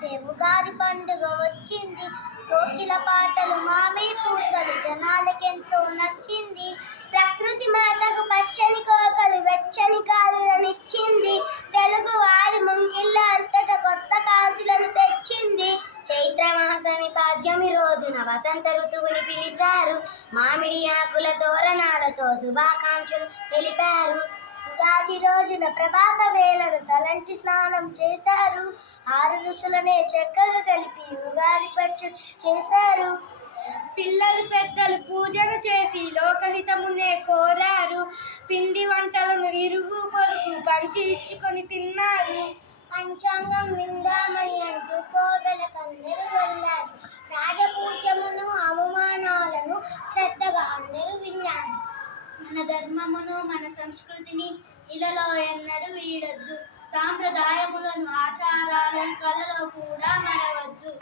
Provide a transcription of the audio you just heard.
మెరిసే ఉగాది పండుగ వచ్చింది. కోకిల పాటలు మామిడి పూతలు జనాలకెంతో నచ్చింది. ప్రకృతి మాతకు పచ్చని కోకలు వెచ్చని కాలులనిచ్చింది. తెలుగు వారి ముంగిళ్ళ అంతట కొత్త కాంతులను తెచ్చింది. చైత్రమాసమి పాద్యమి రోజున వసంత ఋతువుని పిలిచారు. మామిడి ఆకుల తోరణాలతో శుభాకాంక్షలు తెలిపారు. ఉగాది రోజున ప్రభాత వేళను తలంటి స్నానం చేశారు. 6 రుచులనే చక్కగా కలిపి ఉగాది పచ్చడి చేశారు. పిల్లలు పెద్దలు పూజను చేసి లోకహితమునే కోరారు. పిండి వంటలను ఇరుగు పొరుగు పంచి ఇచ్చుకొని తిన్నారు. పంచాంగం విందామని అంటూ కోవెలకందరూ వెళ్ళారు. రాజపూజ్యమును అవమానాలను శ్రద్ధగా అందరూ విన్నారు. మన ధర్మమును మన సంస్కృతిని ఇలలో ఎన్నడూ వీడొద్దు. సాంప్రదాయములను ఆచారాలను కళలో కూడా మరవద్దు.